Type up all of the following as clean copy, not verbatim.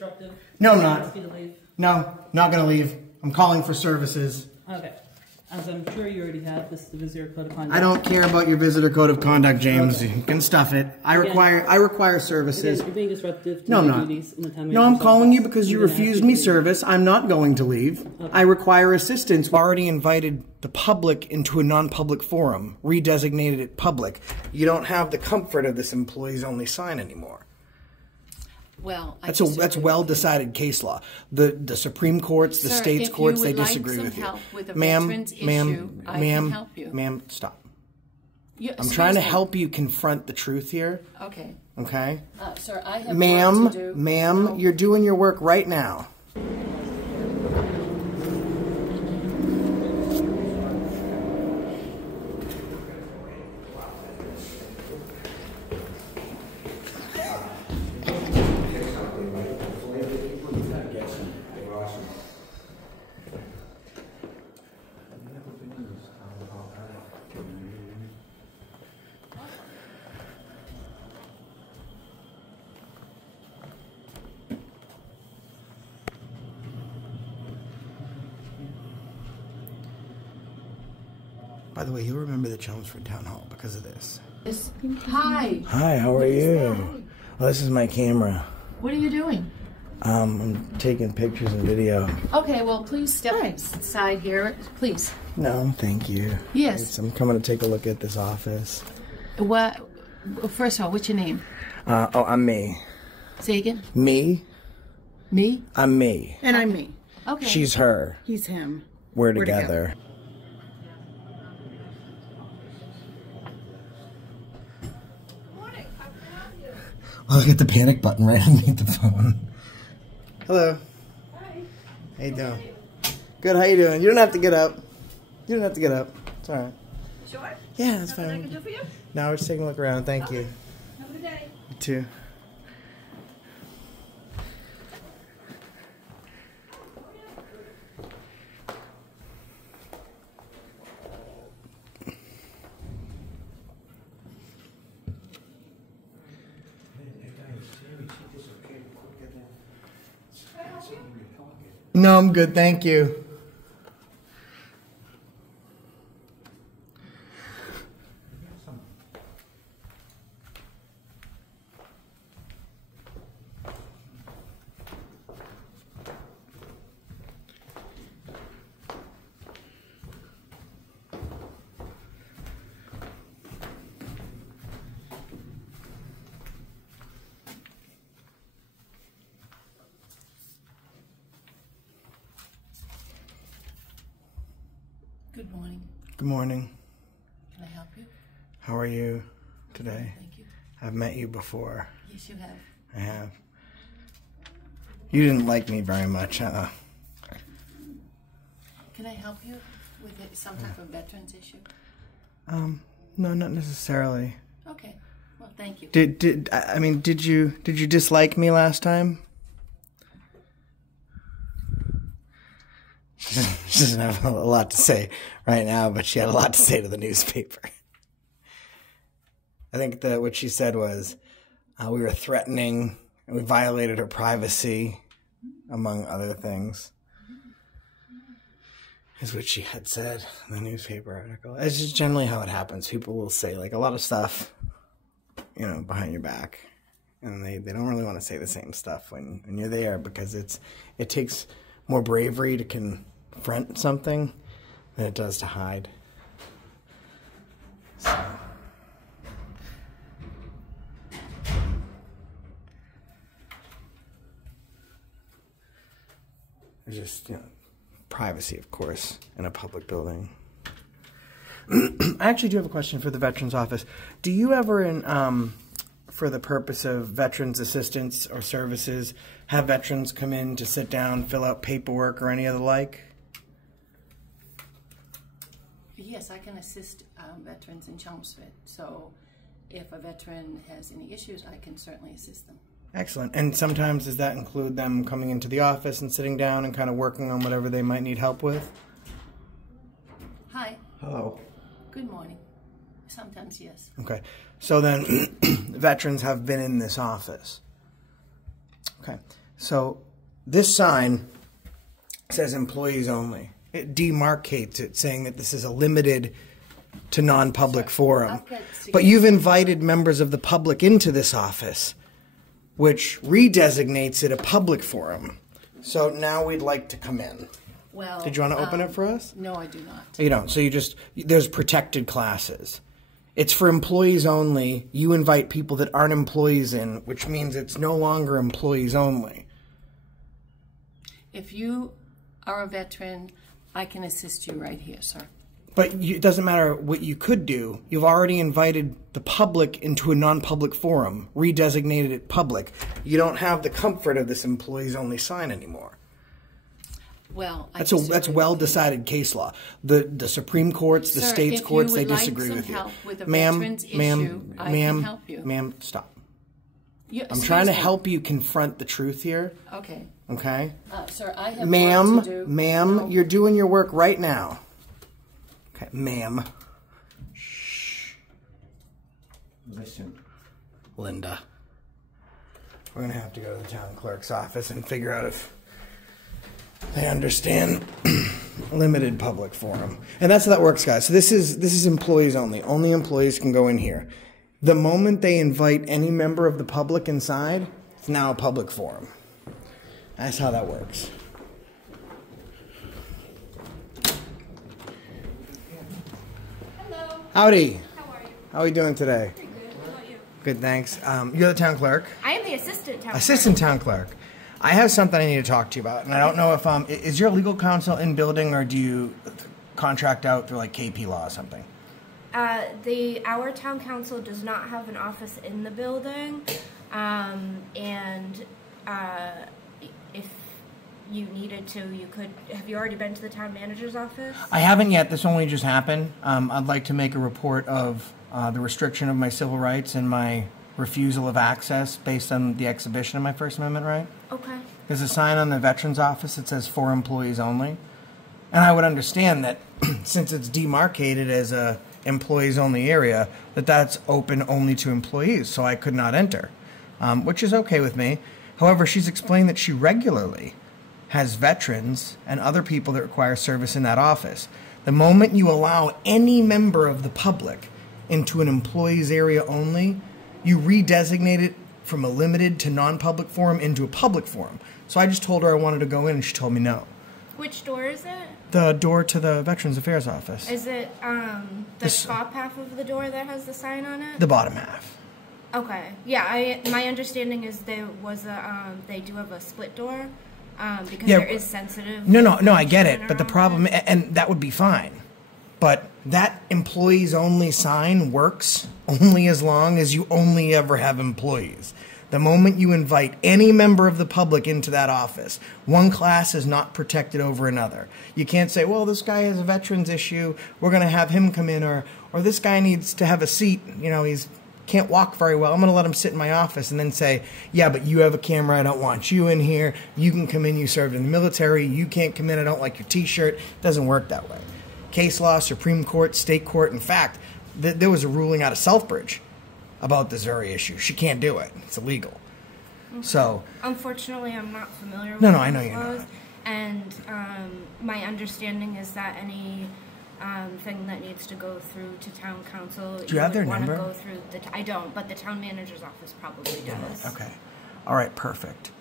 disruptive. No, I'm not. Ask you to leave. No, not going to leave. I'm calling for services. Okay. As I'm sure you already have, this is the visitor code of conduct. I don't care about your visitor code of conduct, James. Okay. You can stuff it. I require services. Again, you're being disruptive to no, I'm my not. duties in the time. No, I'm calling you because you refused me service. I'm not going to leave. Okay. I require assistance. I've already invited the public into a non-public forum, redesignated it public. You don't have the comfort of this employees-only sign anymore. Well, that's well-decided case law. The Supreme Courts, the states courts, they disagree with you. Ma'am, stop. I'm trying to help you confront the truth here. Okay. Okay? Sir, I have work to do. Ma'am, you're doing your work right now. By the way, you'll remember the Chelmsford Town Hall because of this. Hi. Hi, how are you? Well, this is my camera. What are you doing? I'm taking pictures and video. Okay, well, please step aside here, please. No, thank you. Yes. I'm coming to take a look at this office. What? First of all, what's your name? I'm me. Say again? Me? Me? I'm me. And I'm me. Okay. She's her. He's him. We're together. Look at the panic button right underneath the phone. Hello. Hi. How you doing? Good, how you doing? You don't have to get up. You don't have to get up. It's alright. Sure? Yeah, that's fine. Something I can do for you? No, we're just taking a look around. Thank you. Have a good day. You too. No, I'm good, thank you. Good morning. Good morning. Can I help you? How are you today? Thank you. I've met you before. Yes, you have. I have. You didn't like me very much, huh? Can I help you with some type of veterans issue? No, not necessarily. Okay. Well, thank you. Did you dislike me last time? She doesn't have a lot to say right now, but she had a lot to say to the newspaper. I think that what she said was we were threatening and we violated her privacy, among other things, is what she had said in the newspaper article. It's just generally how it happens. People will say like a lot of stuff, you know, behind your back, and they don't really want to say the same stuff when you're there, because it takes more bravery to confront something than it does to hide. So. There's just, you know, privacy, of course, in a public building. I actually do have a question for the Veterans Office. Do you ever, for the purpose of veterans assistance or services, have veterans come in to sit down, fill out paperwork, or any of the like? Yes, I can assist veterans in Chelmsford. So if a veteran has any issues, I can certainly assist them. Excellent. And sometimes does that include them coming into the office and sitting down and kind of working on whatever they might need help with? Hi. Hello. Good morning. Sometimes, yes. Okay. So then veterans have been in this office. Okay. So this sign says employees only. It demarcates it, saying that this is a limited to non-public forum. But you've invited members of the public into this office, which redesignates it a public forum. So now we'd like to come in. Well, did you want to open it for us? No, I do not. You don't. So there's protected classes. It's for employees only. You invite people that aren't employees in, which means it's no longer employees only. If you are a veteran, I can assist you right here, sir. But it doesn't matter what you could do. You've already invited the public into a non-public forum, redesignated it public. You don't have the comfort of this employees-only sign anymore. Well, that's well-decided case law. The Supreme Courts, the state's courts, they disagree with you. Ma'am, ma'am, stop. I'm trying to help you confront the truth here. Okay. Okay? Sir, I have work to do. Ma'am, you're doing your work right now. Okay, ma'am. Shh. Listen, Linda. We're going to have to go to the town clerk's office and figure out if they understand limited public forum. And that's how that works, guys. So this is employees only. Only employees can go in here. The moment they invite any member of the public inside, it's now a public forum. That's how that works. Hello. Howdy. How are you? How are you doing today? Pretty good. How about you? Good, thanks. You're the town clerk? I am the assistant town Assistant town clerk. I have something I need to talk to you about, and I don't know if is your legal counsel in building, or do you contract out through like KP Law or something? Our town council does not have an office in the building, and if you needed to, you could. Have you already been to the town manager's office? I haven't yet. This only just happened. I'd like to make a report of the restriction of my civil rights and my refusal of access based on the exhibition of my First Amendment right. Okay. There's a sign on the Veterans Office that says for employees only. And I would understand that since it's demarcated as a employees only area, that's open only to employees, so I could not enter, which is okay with me. However, she's explained that she regularly has veterans and other people that require service in that office. The moment you allow any member of the public into an employees area only, you redesignate it from a limited to non-public forum into a public forum. So I just told her I wanted to go in, and she told me no. Which door is it? The door to the Veterans Affairs office. Is it the top half of the door that has the sign on it? The bottom half. Okay. Yeah, my understanding is there was they do have a split door because there is sensitive. No, I get it, but the problem, and that would be fine. But that employees only sign works only as long as you only ever have employees. The moment you invite any member of the public into that office, one class is not protected over another. You can't say, well, this guy has a veterans issue, we're going to have him come in, or this guy needs to have a seat, he's can't walk very well, I'm going to let him sit in my office, and then say, yeah, but you have a camera, I don't want you in here, you can come in, you served in the military, you can't come in, I don't like your t-shirt. It doesn't work that way. Case law, Supreme Court, state court, in fact, there was a ruling out of Southbridge about this very issue. She can't do it. It's illegal. Okay. So, unfortunately, I'm not familiar with I know you're not. And my understanding is that any thing that needs to go through to town council, do you have their number? Go through I don't, but the town manager's office probably does. Okay. All right, perfect.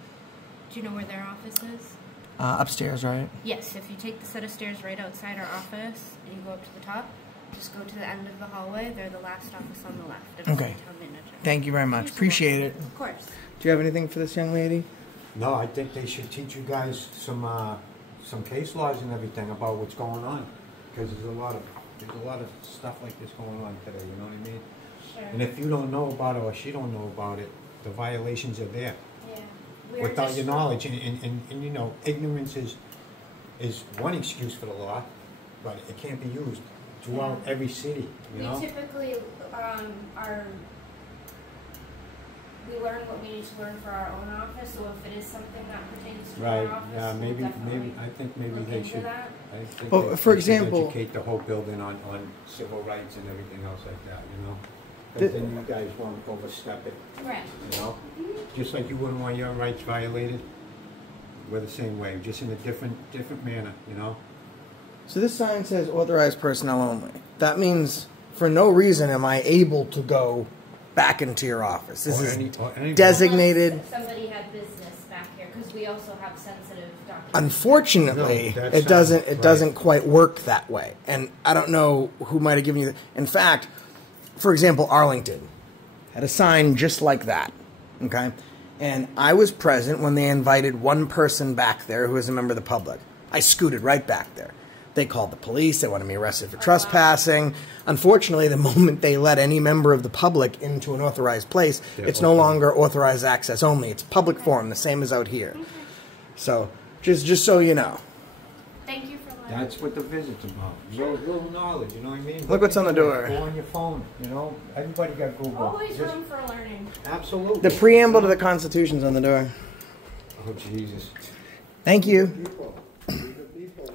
Do you know where their office is? Upstairs, right? Yes, if you take the set of stairs right outside our office and you go up to the top, just go to the end of the hallway. They're the last office on the left. Okay. The town manager. Thank you very much. Appreciate it. Of course. Do you have anything for this young lady? No, I think they should teach you guys some case laws and everything about what's going on, because there's a lot of stuff like this going on today. You know what I mean? Sure. And if you don't know about it or she don't know about it, the violations are there. Yeah. Without your knowledge, and ignorance is one excuse for the law, but it can't be used throughout every city. We typically we learn what we need to learn for our own office. So if it is something that pertains to our office, yeah, maybe we'll I think maybe they should. That. I think well, for they example, should educate the whole building on civil rights and everything else like that. Because then you guys won't overstep it. Right. Just like you wouldn't want your rights violated. we're the same way, just in a different manner, you know? So this sign says authorized personnel only. That means for no reason am I able to go back into your office. This is designated. Unless somebody had business back here, because we also have sensitive documents. Unfortunately, No, it doesn't quite work that way. And I don't know who might have given you. In fact, for example, Arlington had a sign just like that. Okay, and I was present when they invited one person back there who was a member of the public. I scooted right back there. They called the police. They wanted me arrested for trespassing. Unfortunately, the moment they let any member of the public into an authorized place, it's no longer authorized access only. It's public forum, the same as out here. So, just so you know. Thank you for letting That's what the visit's about. Little knowledge, you know what I mean? Look what's on the door. Go on your phone, you know? Everybody got Google. Always room for learning. Absolutely. The preamble to the Constitution's on the door. Oh, Jesus. Thank you.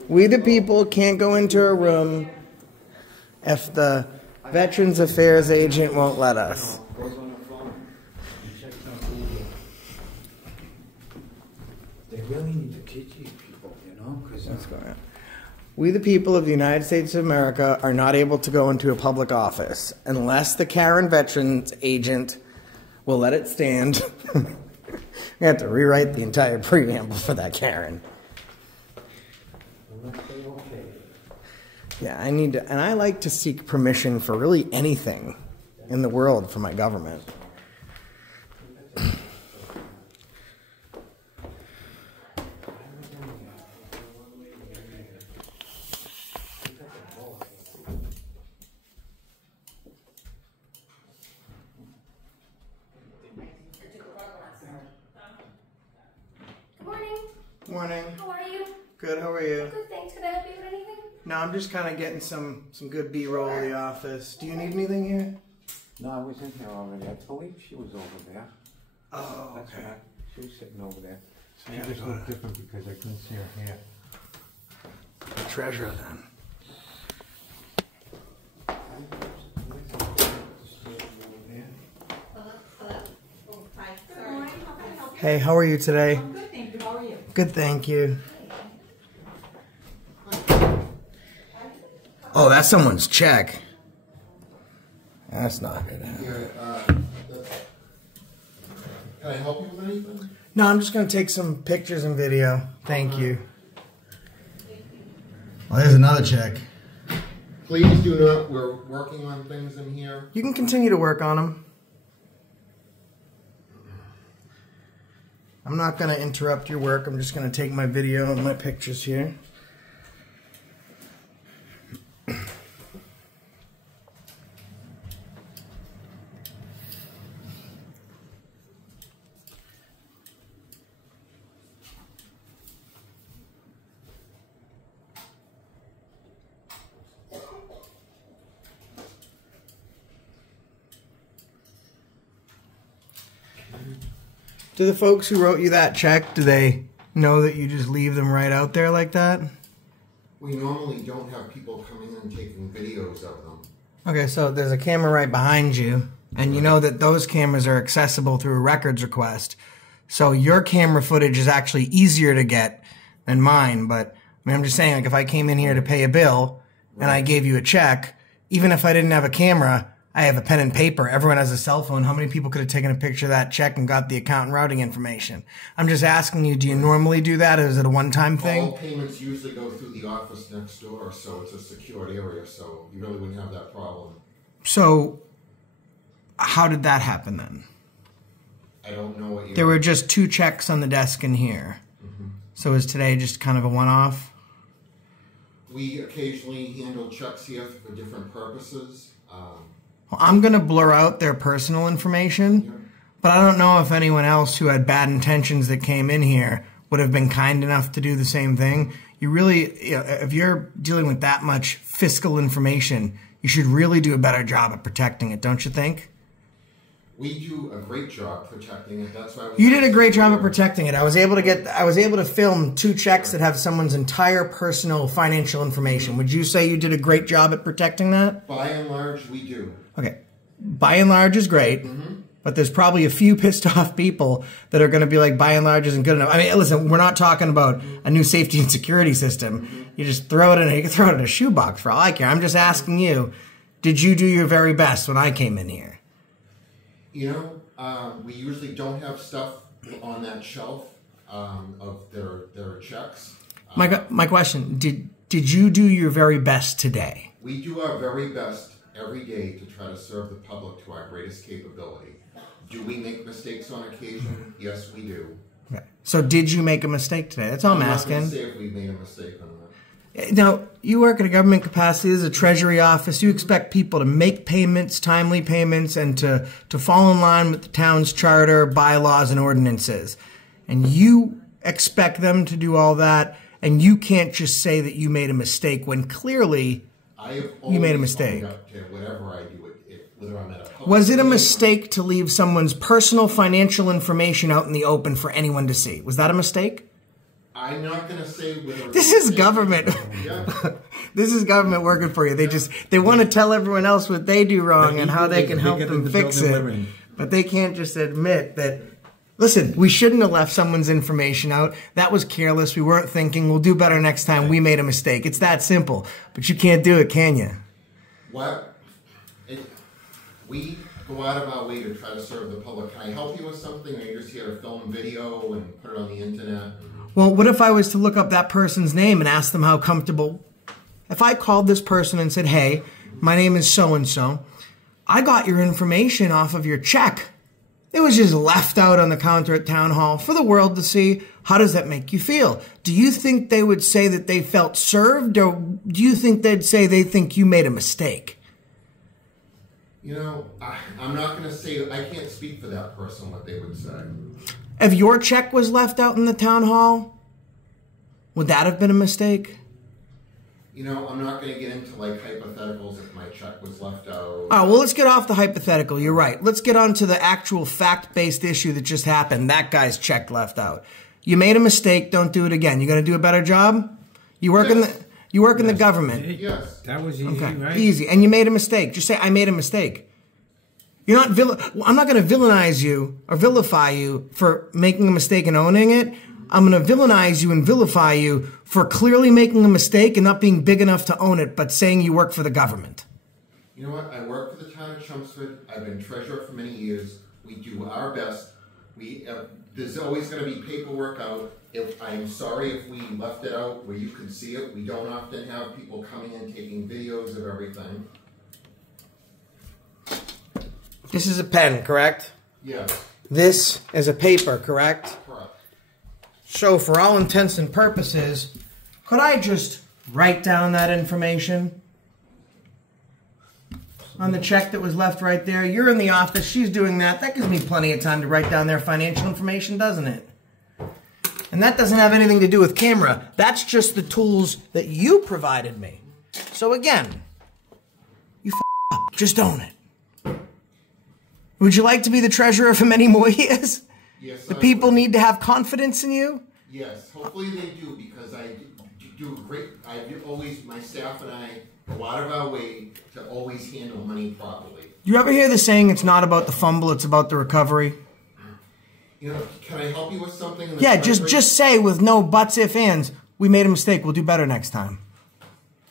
We the people can't go into a room if the Veterans Affairs agent won't let us. Goes on the phone and checks on Google. They really need to teach these people, you know? What's going on? We the people of the United States of America are not able to go into a public office unless the Karen Veterans agent will let it stand. We have to rewrite the entire preamble for that Karen. Yeah, I need to, and I like to seek permission for really anything in the world for my government. Good morning. Morning. How are you? Good, how are you? Good, thanks. Can I help you with anything? No, I'm just kind of getting some good B-roll of the office. Do you need anything here? No, I was in here already. I believe she was over there. Oh, That's okay. right. She was sitting over there. So She you just gotta go looked different because I couldn't see her hair. to treasurer then. Hey, how are you today? Good, thank you. How are you? Good, thank you. Oh, that's someone's check. That's not good. Can I help you with anything? No, I'm just going to take some pictures and video. Thank you. Well, there's another check. Please do not, we're working on things in here. You can continue to work on them. I'm not going to interrupt your work. I'm just going to take my video and my pictures here. Do the folks who wrote you that check, do they know that you just leave them right out there like that? We normally don't have people coming in and taking videos of them. Okay, so there's a camera right behind you, and you know that those cameras are accessible through a records request. So your camera footage is actually easier to get than mine, but I mean, I'm just saying, like, if I came in here to pay a bill and I gave you a check, even if I didn't have a camera, I have a pen and paper. Everyone has a cell phone. How many people could have taken a picture of that check and got the account and routing information? I'm just asking you, do you normally do that? Or is it a one-time thing? All payments usually go through the office next door, so it's a secured area, so you really wouldn't have that problem. So how did that happen then? I don't know what you... There were just 2 checks on the desk in here. So is today just kind of a one-off? We occasionally handle checks here for different purposes. Well, I'm going to blur out their personal information, but I don't know if anyone else who had bad intentions that came in here would have been kind enough to do the same thing. You really, you know, if you're dealing with that much fiscal information, you should really do a better job at protecting it, don't you think? We do a great job protecting it. That's why You did a great job at protecting it. I was able to film 2 checks that have someone's entire personal financial information. Would you say you did a great job at protecting that? By and large, we do. Okay. By and large is great. but there's probably a few pissed off people that are going to be like, by and large, isn't good enough. I mean, listen, we're not talking about a new safety and security system. You just throw it in, you can throw it in a shoebox for all I care. I'm just asking you, did you do your very best when I came in here? You know, we usually don't have stuff on that shelf of their checks. My question, did you do your very best today? We do our very best every day to try to serve the public to our greatest capability. Do we make mistakes on occasion? Yes, we do. Okay. So did you make a mistake today? That's all I'm asking. I'm not going to say if we made a mistake on that. Now, you work in a government capacity. This is a treasury office. You expect people to make payments, timely payments, and to fall in line with the town's charter, bylaws, and ordinances. And you expect them to do all that, and you can't just say that you made a mistake when clearly you made a mistake. Up to whatever I do, whether I'm at a public Was it a mistake to leave someone's personal financial information out in the open for anyone to see? Was that a mistake? I'm not going to say whether this is government. Yeah. This is government working for you. They want to tell everyone else what they do wrong and how they can help them fix it. But they can't just admit that, listen, we shouldn't have left someone's information out. That was careless. We weren't thinking. We'll do better next time. We made a mistake. It's that simple. But you can't do it, can you? What? We go out of our way to try to serve the public. Can I help you with something? Are you just here to film video and put it on the internet? Well, what if I was to look up that person's name and ask them how comfortable? If I called this person and said, hey, my name is so-and-so. I got your information off of your check. It was just left out on the counter at Town Hall for the world to see. How does that make you feel? Do you think they would say that they felt served, or do you think they'd say they think you made a mistake? You know, I'm not going to say, I can't speak for that person what they would say. If your check was left out in the Town Hall, would that have been a mistake? You know, I'm not going to get into like hypotheticals if my check was left out. Oh, well, let's get off the hypothetical. You're right. Let's get on to the actual fact-based issue that just happened. That guy's check left out. You made a mistake. Don't do it again. You going to do a better job? You work in the government. Yes. That was easy, Okay, right? easy. And you made a mistake. Just say, I made a mistake. You're not I'm not going to villainize you or vilify you for making a mistake and owning it. I'm going to villainize you and vilify you for clearly making a mistake and not being big enough to own it, but saying you work for the government. You know what? I work for the town of Chelmsford. I've been treasurer for many years. We do our best. There's always going to be paperwork out. I'm sorry if we left it out where you could see it. We don't often have people coming in taking videos of everything. This is a pen, correct? Yes. This is a paper, correct? Correct. So for all intents and purposes, could I just write down that information on the check that was left right there? You're in the office, she's doing that. That gives me plenty of time to write down their financial information, doesn't it? And that doesn't have anything to do with camera. That's just the tools that you provided me. So again, you up. Just own it. Would you like to be the treasurer for many more years? Yes. The people need to have confidence in you? Yes. Hopefully they do, because I do great. My staff and I go out of our way to always handle money properly. You ever hear the saying, it's not about the fumble, it's about the recovery? You know, can I help you with something? Yeah, just say with no buts, ifs, ands, we made a mistake, we'll do better next time.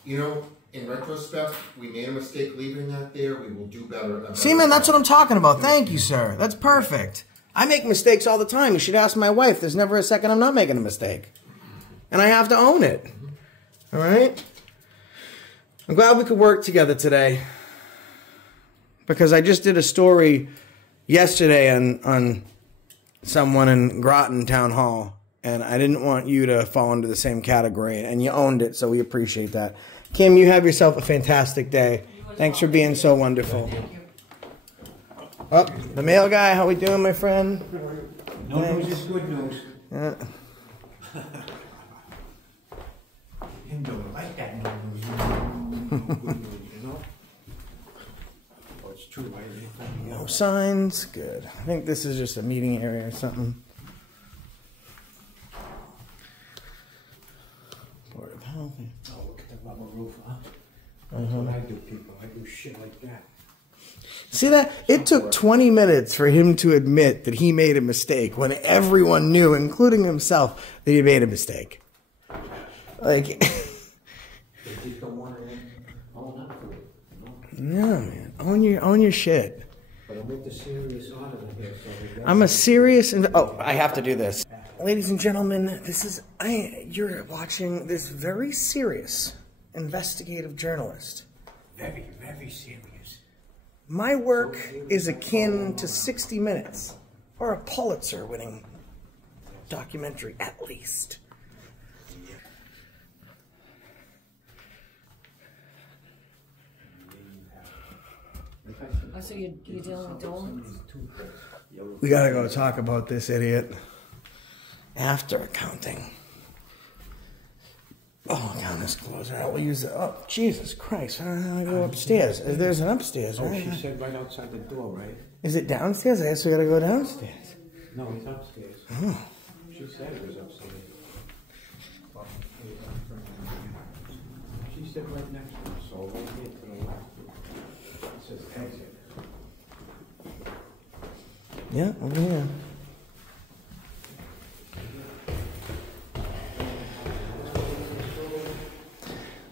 You know, in retrospect, we made a mistake leaving that there. We will do better. See, man, that's what I'm talking about. Thank you, sir. That's perfect. I make mistakes all the time. You should ask my wife. There's never a second I'm not making a mistake. And I have to own it. All right? I'm glad we could work together today. Because I just did a story yesterday on someone in Groton Town Hall. And I didn't want you to fall into the same category. And you owned it, so we appreciate that. Kim, you have yourself a fantastic day. Thanks for being so wonderful. Oh, the mail guy, how we doing, my friend? No news is good news. Yeah. Him don't like that no news. Good news, you know? Oh, it's true, right? No signs. Good. I think this is just a meeting area or something. Board of Health. Oh, look at the rubber roof, huh? That's what I do, people. I do shit like that. See that? It took 20 minutes for him to admit that he made a mistake when everyone knew, including himself, that he made a mistake. Like, They just don't want to own up to it, you no, know? man. Own your shit. But I'm with the serious auditor here, so we got... I'm a serious... Oh, I have to do this. Ladies and gentlemen, you're watching this very serious investigative journalist. Very, very serious. My work is akin to 60 Minutes, or a Pulitzer-winning documentary, at least. Oh, so you're dealing with Dolan? We gotta go talk about this idiot after accounting. Oh, account is closed. All right, we'll use it. Oh, Jesus Christ. How do I go upstairs? There's an upstairs, Oh, right? she said right outside the door, right? Is it downstairs? I guess we gotta go downstairs. No, he's upstairs. Oh. She said it was upstairs. She said right next to him, so right here to the left. It says exit. Yeah, over here.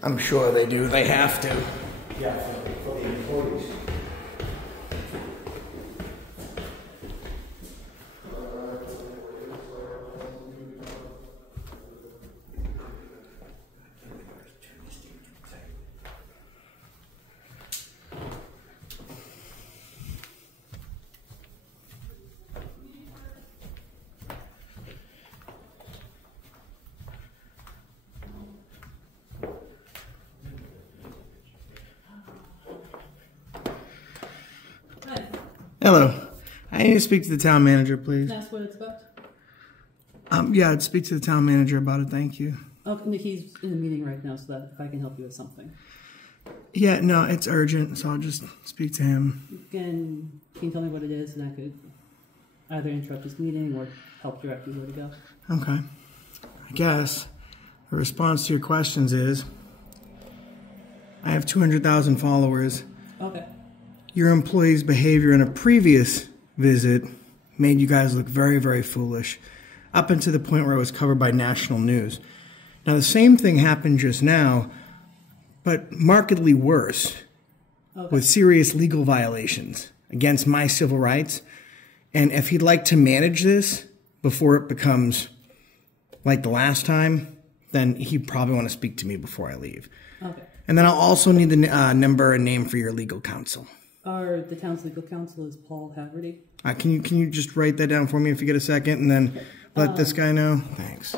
I'm sure they do. They have to. Yeah, for the employees. Hello. I need to speak to the town manager, please. Can I ask what it's about? Yeah, I'd speak to the town manager about it. Thank you. Oh, Nick, he's in a meeting right now, so that if I can help you with something. Yeah, no, it's urgent, so I'll just speak to him. Can you tell me what it is, and I could either interrupt this meeting or help direct you where to go? Okay. I guess the response to your questions is, I have 200,000 followers. Okay. Your employee's behavior in a previous visit made you guys look very, very foolish, up until the point where it was covered by national news. Now, the same thing happened just now, but markedly worse, with serious legal violations against my civil rights. And if he'd like to manage this before it becomes like the last time, then he'd probably want to speak to me before I leave. Okay. And then I'll also need the number and name for your legal counsel. The town's legal counsel is Paul Haverty. Can you just write that down for me if you get a second, and then let this guy know? Thanks.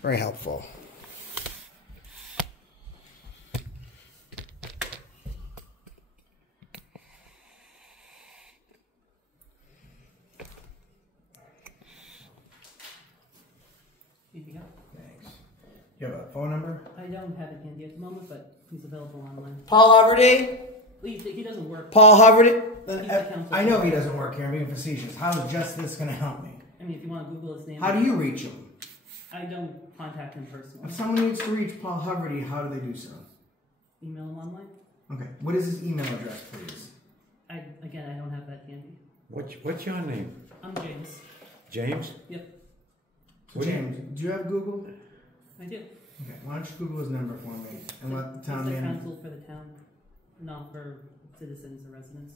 Very helpful. Here you go. Thanks. You have a phone number? I don't have it handy at the moment, but he's available online. Paul Haverty? Well, he doesn't work. Paul Haverty? He's the counsel. I know he doesn't work here. I'm being facetious. How is just this going to help me? I mean, if you want to Google his name. How do you reach him? I don't contact him personally. If someone needs to reach Paul Haverty, how do they do so? Email him online. Okay. What is his email address, please? I don't have that handy. What's your name? I'm James. James? Yep, James, do you have Google? I do. Okay. Why don't you Google his number for me and let the He's town the manager... counsel for the town, not for citizens or residents.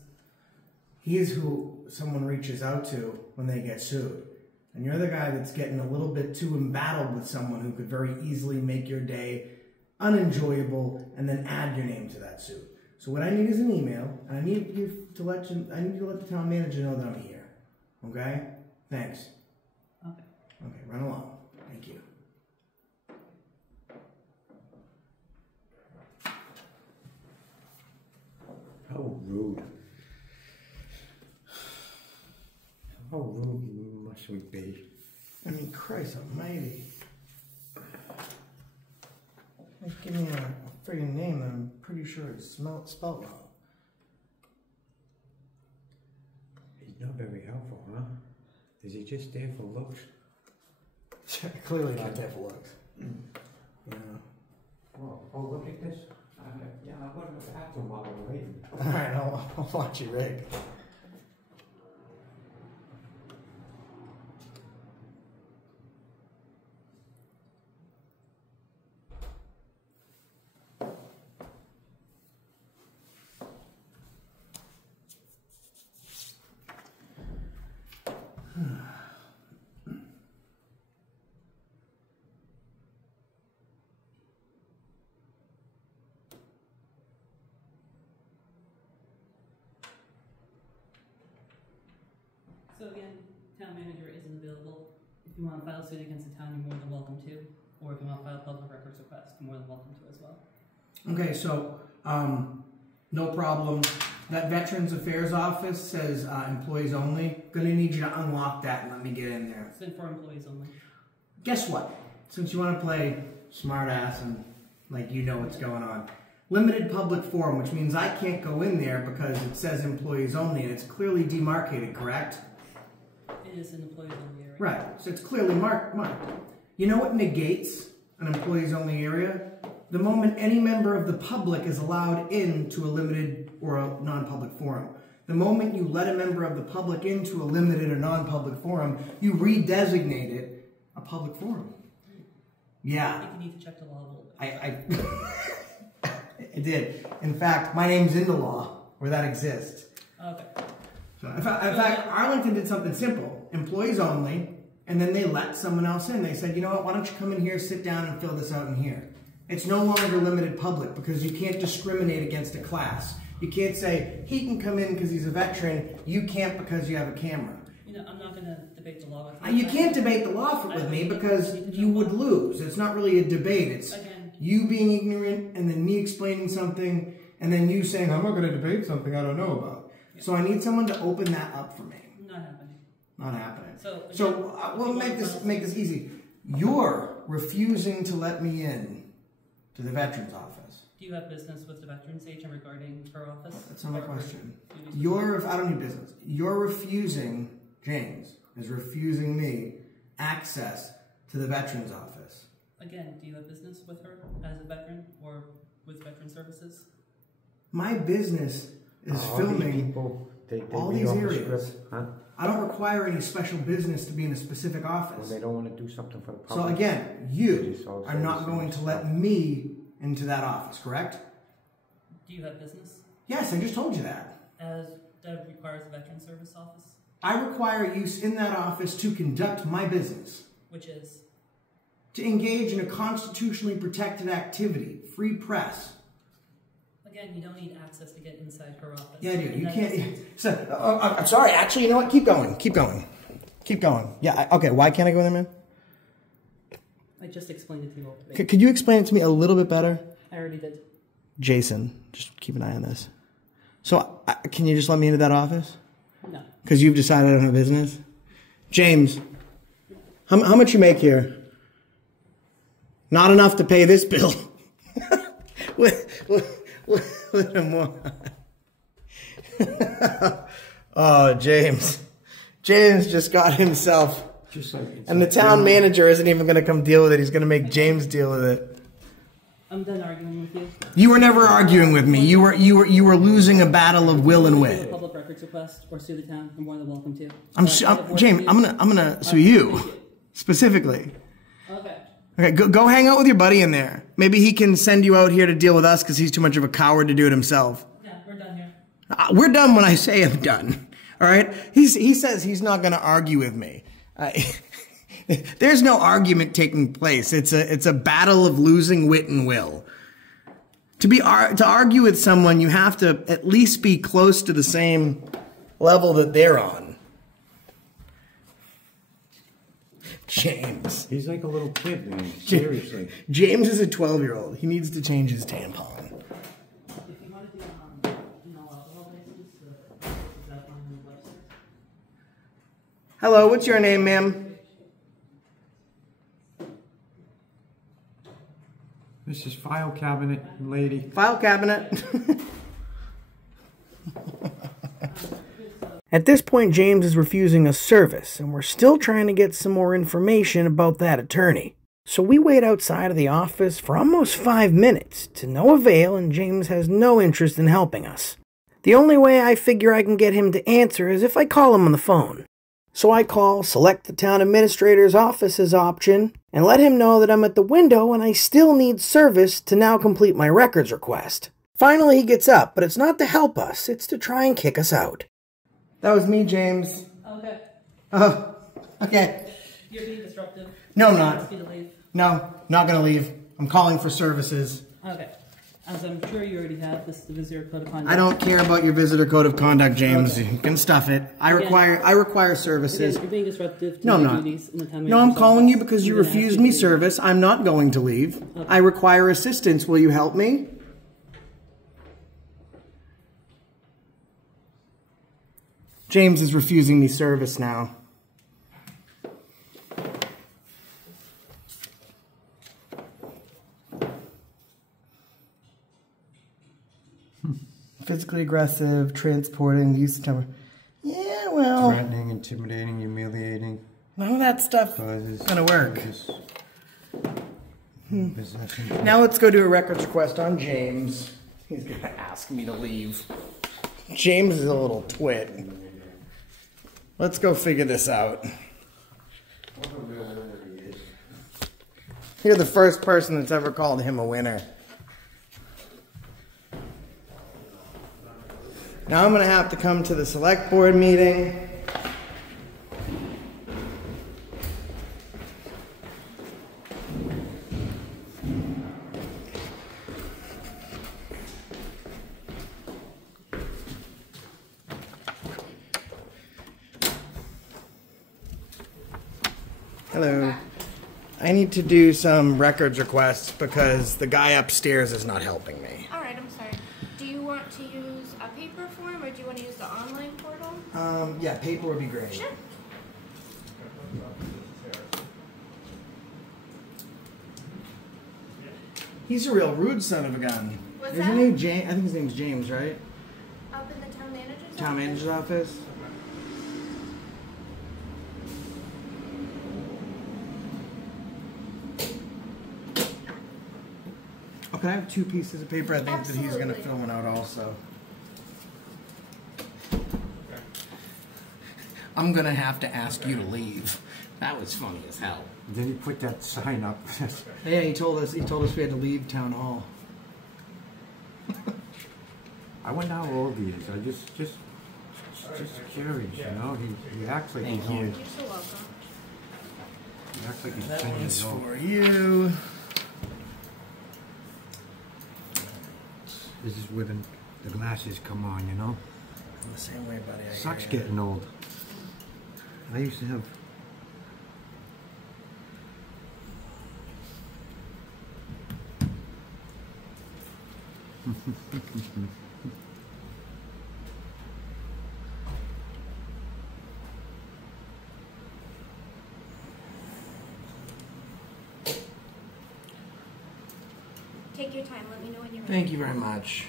He's who someone reaches out to when they get sued. And you're the guy that's getting a little bit too embattled with someone who could very easily make your day unenjoyable and then add your name to that suit. So what I need is an email, and I need you to let the town manager know that I'm here. Okay? Thanks. Okay. Okay, run along. Thank you. How rude. How rude must we be? I mean, Christ almighty. Like, give me a friggin' name that I'm pretty sure it's spelled wrong. He's not very helpful, huh? Is he just there for looks? Clearly not there for looks. Yeah. Oh, look at this. Yeah, I wouldn't Talk to him while we're waiting. All right, I'll watch you, Rick. So again, town manager isn't available. If you want to file suit against the town, you're more than welcome to. Or if you want to file a public records request, you're more than welcome to as well. Okay, so no problem. That Veterans Affairs office says employees only. Gonna need you to unlock that and let me get in there. It's in for employees only. Guess what? Since you want to play smart ass and like you know what's going on. Limited public forum, which means I can't go in there because it says employees only and it's clearly demarcated, correct? It is an employees only area. Right, so it's clearly marked. You know what negates an employees only area? The moment any member of the public is allowed into a limited or a non-public forum. The moment you let a member of the public into a limited or non-public forum, you redesignate it a public forum. Yeah. I think you need to check the law a little bit. I did. In fact, my name's in the law where that exists. Okay. So in fact, Arlington did something simple. Employees only, and then they let someone else in. They said, you know what, why don't you come in here, sit down, and fill this out in here. It's no longer limited public because you can't discriminate against a class. You can't say, he can come in because he's a veteran, you can't because you have a camera. You know, I'm not going to debate the law with you. You can't debate the law with me because you would lose. It's not really a debate. It's you being ignorant and then me explaining something and then you saying, I'm not going to debate something I don't know about. Yeah. So I need someone to open that up for me. Not happening. Not happening. So we'll make this easy. You're refusing to let me in to the Veterans Office. Do you have business with the Veterans agent regarding her office? That's not my question. I don't need business. You're refusing, James is refusing me access to the Veterans Office. Again, do you have business with her as a veteran or with Veteran Services? My business is filming all these areas. Huh? I don't require any special business to be in a specific office. Well, they don't want to do something for the public. So again, you are not going to let me into that office, correct? Do you have business? Yes, I just told you that. That requires a Veteran Service office? I require you in that office to conduct my business. Which is? To engage in a constitutionally protected activity, free press. Again, you don't need access to get inside her office. Yeah, I do. You can't. So, I'm sorry. Actually, you know what? Keep going. Keep going. Keep going. Yeah. Okay. Why can't I go there, man? I just explained it to you. Could you explain it to me a little bit better? I already did. Jason, just keep an eye on this. So, can you just let me into that office? No. Because you've decided I don't have business? James, how much you make here? Not enough to pay this bill. What a moron. Oh, James. James just got himself. And the town manager isn't even going to come deal with it. He's going to make James deal with it. I'm done arguing with you. You were never arguing with me. You were losing a battle of will and wit. Public records request or sue the town. You're more than welcome to. James, I'm gonna sue you specifically. Okay. Okay, go hang out with your buddy in there. Maybe he can send you out here to deal with us because he's too much of a coward to do it himself. Yeah, we're done here. We're done when I say I'm done. All right? He says he's not going to argue with me. There's no argument taking place. It's a battle of losing wit and will. To argue with someone, you have to at least be close to the same level that they're on. James. He's like a little kid, man. Seriously. James is a 12-year-old. He needs to change his tampon. If you want to do no alcohol license, is that one in the website? Hello, what's your name, ma'am? This is file cabinet, lady. File cabinet. At this point, James is refusing a service, and we're still trying to get some more information about that attorney. So we wait outside of the office for almost 5 minutes, to no avail, and James has no interest in helping us. The only way I figure I can get him to answer is if I call him on the phone. So I call, select the town administrator's office's option, and let him know that I'm at the window and I still need service to now complete my records request. Finally he gets up, but it's not to help us, it's to try and kick us out. That was me, James. Okay. Oh, okay. You're being disruptive. No, I'm I'll not. ask you to leave. No, not gonna leave. I'm calling for services. Okay. As I'm sure you already have, this is the visitor code of conduct. I don't care about your visitor code of conduct, James. Okay. You can stuff it. I Again, require services. Again, you're being disruptive to No, I'm my not. duties in the town No, I'm manager's calling office. you because you I'm gonna ask refused you me to leave. service. I'm not going to leave. Okay. I require assistance. Will you help me? James is refusing me service now. Physically aggressive, transporting, use of temper. Yeah, well, Threatening, intimidating, humiliating. none of that stuff Causes. gonna work. Possession. Now let's go do a records request on James. He's gonna ask me to leave. James is a little twit. Let's go figure this out. You're the first person that's ever called him a winner. Now I'm gonna have to come to the select board meeting. Hello. I need to do some records requests because the guy upstairs is not helping me. All right, I'm sorry. Do you want to use a paper form or do you want to use the online portal? Yeah, paper would be great. Sure. He's a real rude son of a gun. What's Isn't that? he James? I think his name's James, right? Up in the town manager's Town office? manager's office. Oh, can I have 2 pieces of paper? I think that he's going to Absolutely. fill one out also. I'm going to have to ask you to leave. That was funny as hell. Then he put that sign up. Yeah, he told us we had to leave town hall. I wonder how old he is. I just curious, you know. He acts like Thank he's you. only, You're so welcome. he acts like he's That 10 one's years old. for you. This is where the glasses come on, you know. I'm the same way, buddy. I Sucks hear ya. getting old. I used to have. Take your time. Let me know when you're ready. Thank you very much.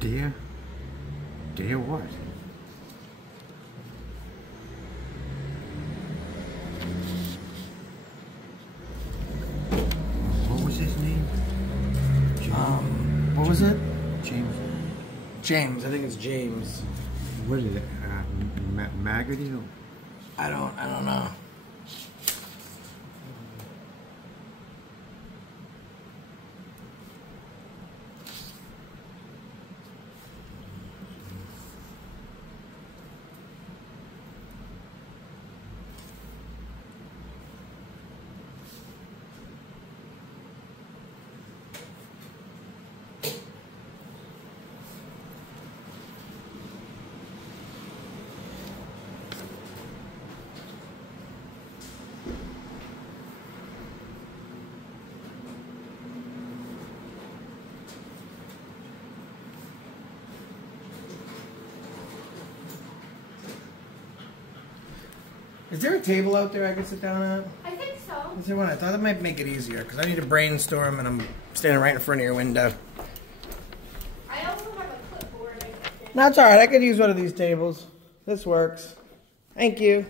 Dear? Dear what? What was his name? What was it? James. James. I think it's James. What is it? Maggoty? I don't know. Is there a table out there I could sit down at? I think so. Is there one? I thought that might make it easier because I need to brainstorm and I'm standing right in front of your window. That's all right. I could use one of these tables. This works. Thank you.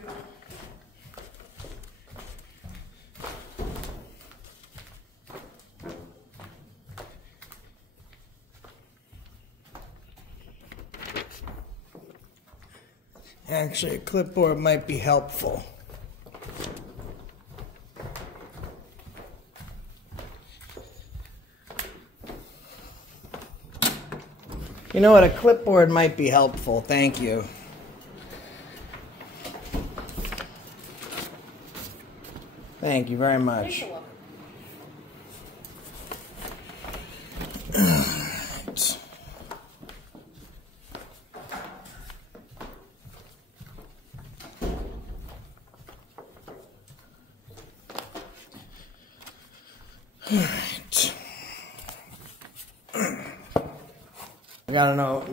Actually, a clipboard might be helpful. You know what? A clipboard might be helpful. Thank you. Thank you very much. All right.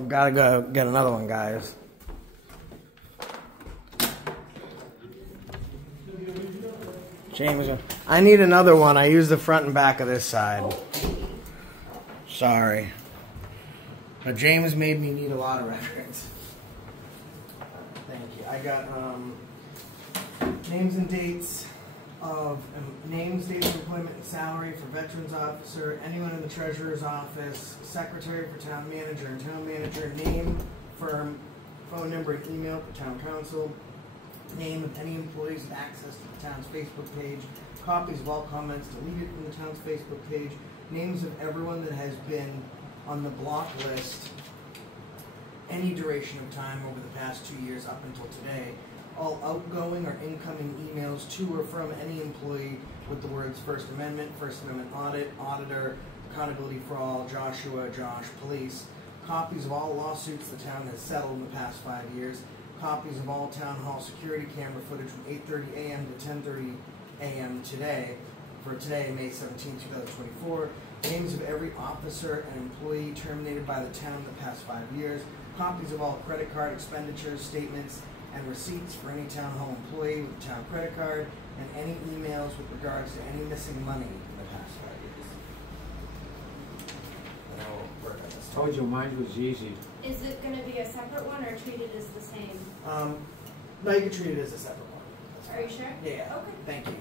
Gotta go get another one, guys. James, I need another one. I use the front and back of this side. Sorry. But James made me need a lot of records. Thank you. I got names and dates of names, dates of employment and salary for veterans officer, anyone in the treasurer's office, secretary for town manager and town manager, name, firm, phone number and email for town council, name of any employees with access to the town's Facebook page, copies of all comments deleted from the town's Facebook page, names of everyone that has been on the block list any duration of time over the past 2 years up until today, all outgoing or incoming emails to or from any employee with the words First Amendment audit, auditor, accountability for all, Joshua, Josh, police, copies of all lawsuits the town has settled in the past 5 years, copies of all town hall security camera footage from 8:30 a.m. to 10:30 a.m. today, for today, May 17, 2024, names of every officer and employee terminated by the town in the past 5 years, copies of all credit card expenditures, statements, and receipts for any town hall employee with a town credit card, and any emails with regards to any missing money in the past 5 years. And I will work on this. Told you mine was easy. Is it going to be a separate one or treated as the same? No, you can treat it as a separate one. Are you sure? Yeah. Okay. Thank you.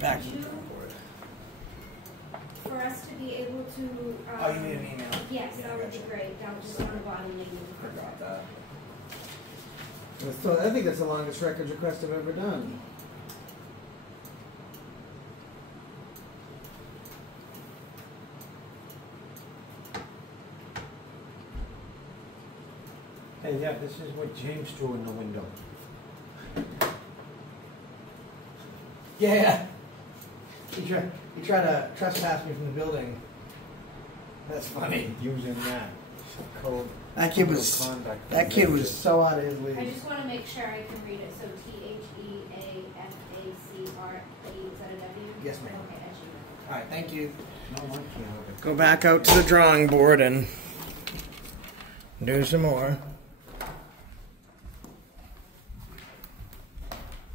Back to the board. For us to be able to... Oh, you need an email? Yes, Yeah, that would be gotcha. great. Down just on the bottom link. Forgot that. So I think that's the longest records request I've ever done. Hey, yeah, this is what James threw in the window. Yeah. You try to trespass me from the building. That's funny. Using that code. That kid was so out of his I league. just want to make sure I can read it. So TheAFACRE, is that a W? Yes, ma'am. Okay, as you know. All right, thank you. No, I can't. Go back out to the drawing board and do some more.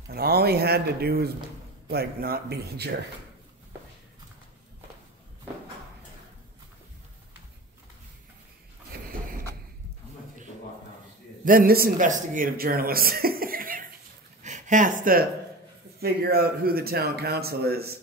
And all he had to do was, like, not be a jerk. Then this investigative journalist has to figure out who the town council is.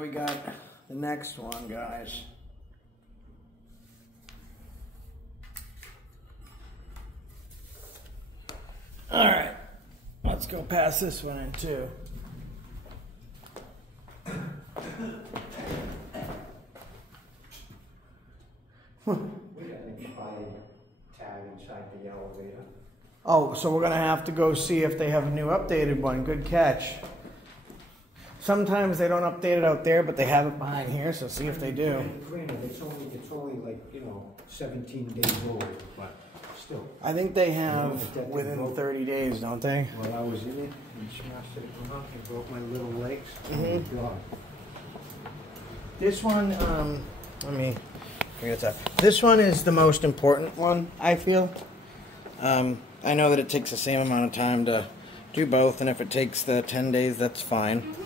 now we got the next one, guys. All right, let's go pass this one in too. We got an expired tag inside the elevator. Oh, so we're gonna have to go see if they have a new updated one. Good catch. Sometimes they don't update it out there, but they have it behind here, so see if they do. Granted, it's only like, 17 days old, but still. I think they have within 30 days, don't they? Well, I was in it and smashed it up and broke my little legs. Mm-hmm. Oh, God. This one, let me forget that. This one is the most important one, I feel. I know that it takes the same amount of time to do both, and if it takes the 10 days, that's fine.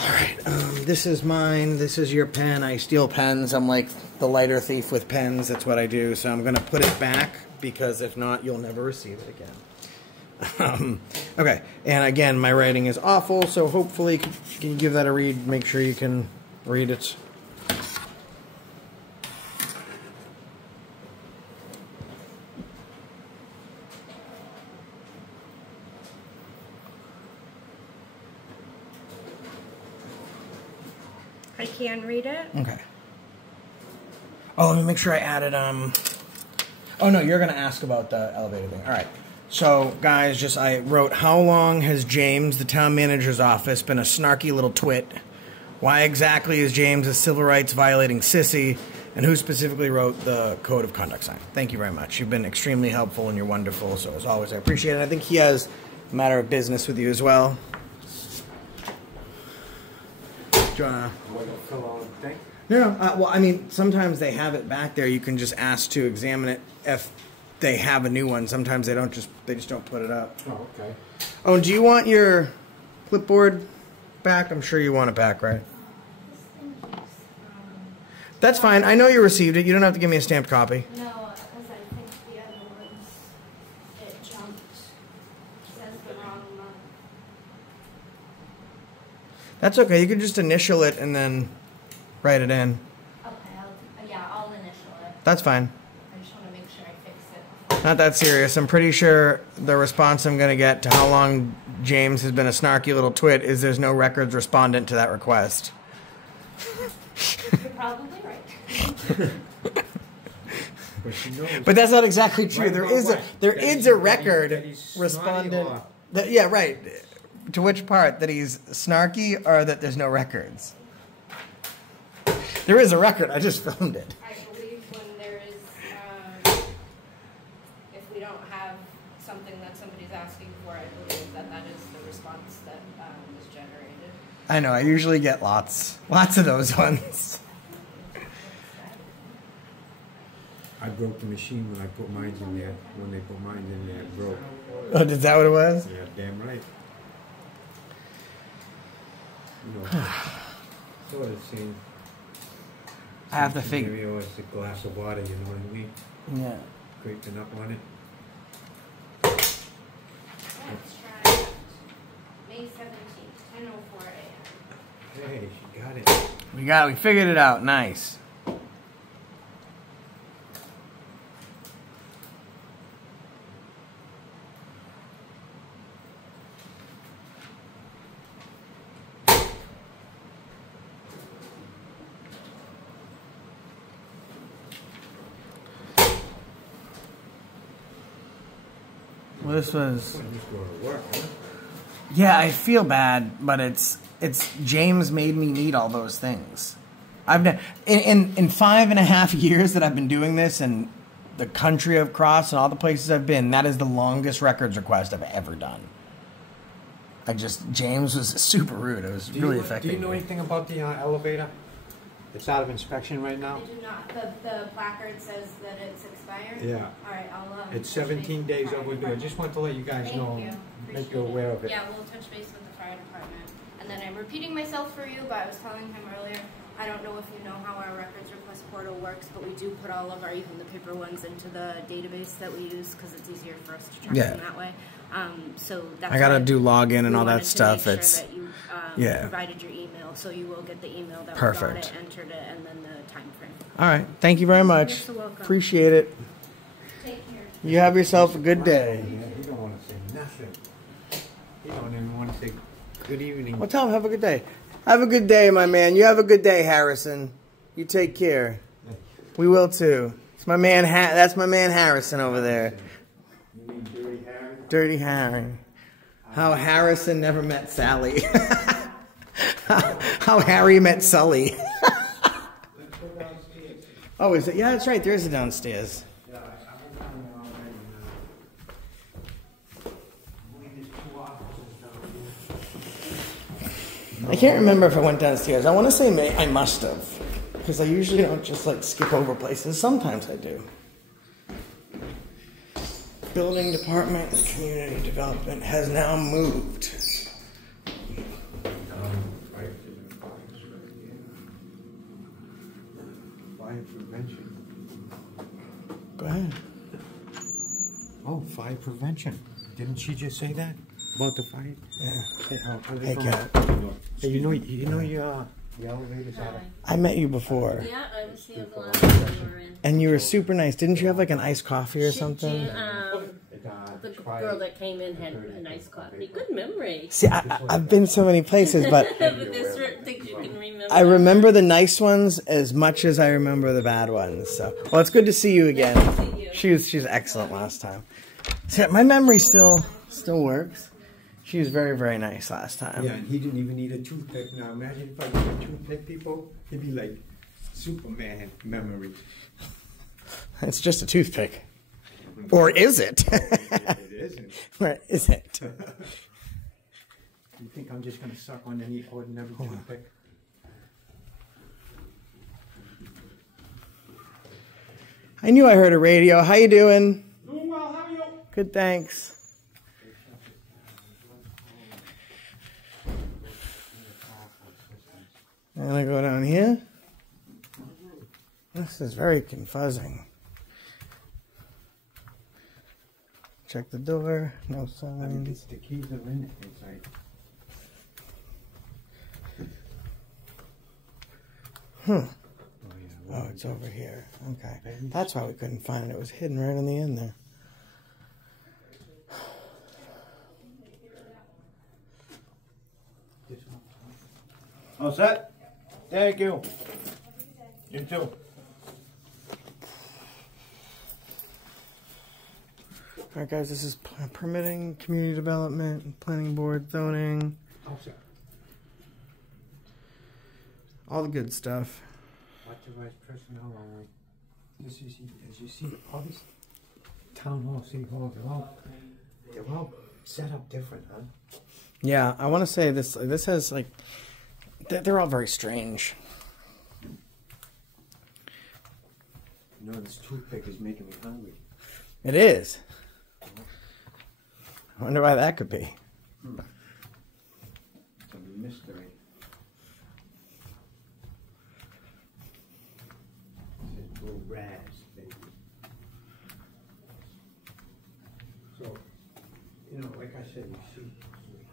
Alright, this is mine, this is your pen. I steal pens. I'm like the lighter thief with pens. That's what I do. So I'm going to put it back, because if not, you'll never receive it again. Okay, and again, my writing is awful, so hopefully, can you give that a read? Make sure you can read it. I can read it. Okay. Oh, let me make sure I added, oh no, you're going to ask about the elevator thing. All right. So, guys, I wrote, how long has James, the town manager's office, been a snarky little twit? Why exactly is James a civil rights violating sissy? And who specifically wrote the code of conduct sign? Thank you very much. You've been extremely helpful and you're wonderful. So, as always, I appreciate it. I think he has a matter of business with you as well. Do you want to... No, well, I mean, sometimes they have it back there. You can just ask to examine it if they have a new one. Sometimes they just don't put it up. Oh, okay. Oh, do you want your clipboard back? I'm sure you want it back, right? That's fine. I know you received it. You don't have to give me a stamped copy. No, because I think the other ones, it jumped. It says the wrong month. That's okay. You can just initial it and then write it in. Okay, I'll initial it. That's fine. I just want to make sure I fix it. Not that serious. I'm pretty sure the response I'm going to get to how long James has been a snarky little twit is there's no records respondent to that request. You're probably right. But that's not exactly true. Right, There is a record that he's respondent. snarky Yeah, right. To which part? That he's snarky or that there's no records? There is a record. I just filmed it. I believe when there is, if we don't have something that somebody's asking for, I believe that is the response that was generated. I know. I usually get lots of those ones. I broke the machine when I put mine in there. When they put mine in there, it broke. Oh, is that what it was? Yeah, damn right. Sort of same. I have to figure. Scenario as a glass of water, you know what I mean? Yeah. Scraping up on it. Let's try May 17th, 10:04 a.m. Hey, she got it. We figured it out. Nice. Well, this was... Yeah, I feel bad, but it's James made me need all those things. I've done in 5.5 years that I've been doing this, and the country I've crossed and all the places I've been, that is the longest records request I've ever done. James was super rude. It was really affecting. Do you know anything about the elevator? It's out of inspection right now. I do not. The placard says that it's expired. Yeah. All right, I'll. It's 17 days overdue. I just want to let you guys know, make you aware of it. Yeah, we'll touch base with the fire department. And then I'm repeating myself for you, but I was telling him earlier, I don't know if you know how our records request request portal works, but we do put all of our, even the paper ones, into the database that we use because it's easier for us to track them that way. So that's I gotta do login and all wanted that to stuff. Make It's sure that you provided your email, so you will get the email that we got it, entered it, and then the time frame. All right, thank you very much. You're so welcome. Appreciate it. Take care. You have yourself a good day. He don't want to say nothing. He don't even want to say good evening. Well, tell him have a good day. Have a good day, my man. You have a good day, Harrison. You take care. We will too. It's my man. That's my man Harrison over there. You mean Dirty Harry? Dirty Harry. How Harrison never met Sally. How Harry met Sully. Let's go downstairs. Oh, is it? Yeah, that's right. There is a downstairs. Yeah, I've been down there already. I believe there's 2 offices down here. I can't remember if I went downstairs. I want to say I must have. Because I usually don't just like skip over places. Sometimes I do. Building department and community development has now moved. Fire prevention. Go ahead. Oh, fire prevention. Didn't she just say that about the fire? Yeah. Hey, Kat. Hey, you know your elevator's out of... I met you before. Yeah, I was here the last time we were in. And you were super nice. Didn't you have like an iced coffee or something? The girl that came in had a nice coffee. Good memory. See, I've been so many places, but But there's certain things you can remember. I remember the nice ones as much as I remember the bad ones. So, well, it's good to see you again. Yeah, good to see you. She was excellent last time. See, my memory still works. She was very, very nice last time. Yeah, and he didn't even need a toothpick. Now imagine if I get a toothpick, people, he'd be like Superman memory. It's just a toothpick. Or is it? It isn't. Or is it? You think I'm just going to suck on any ordinary toothpick? I knew I heard a radio. How you doing? Doing well, how are you? Good, thanks. And I go down here. This is very confusing. Check the door. No signs. The keys are in it inside. Oh, it's over here. Okay. That's why we couldn't find it. It was hidden right on the end there. All set? Thank you. You too. Alright guys, this is permitting, community development, planning board, zoning, All set. all the good stuff. Authorized personnel only. This is, as you see, all these town hall, city hall, they're all set up different, huh? Yeah, I want to say this has like, they're all very strange. You know, this toothpick is making me hungry. It is. I wonder why that could be. It's a mystery. It's little rags, baby. So, you know, like I said, you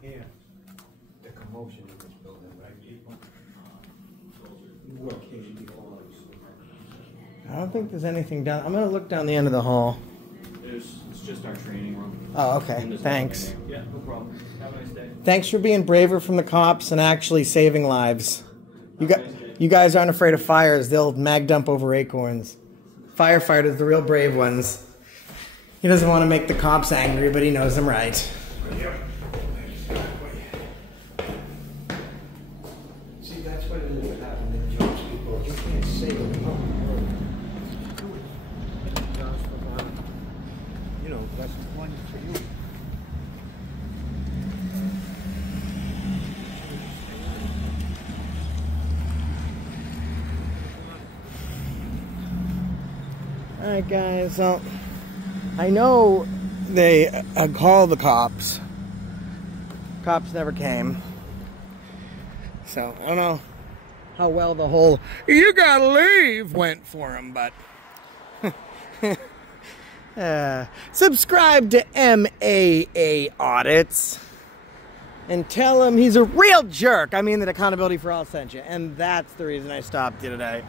hear the commotion in this building, right? You will occasionally fall asleep. I don't think there's anything down. I'm gonna look down the end of the hall. It's just our training room. Oh, okay. Thanks. Yeah, no problem. Have a nice day. Thanks for being braver from the cops and actually saving lives. You guys aren't afraid of fires. They'll mag dump over acorns. Firefighters, the real brave ones. He doesn't want to make the cops angry, but he knows them right. See, that's what it is with having the jobs, people. You can't say the public word. Jobs for, you know, less money for you. Alright guys, well, I know they called the cops. Cops never came. So, I don't know. how well the whole "you gotta leave" went for him, but subscribe to MAA Audits and tell him he's a real jerk. I mean that Accountability for All sent you, and that's the reason I stopped you today.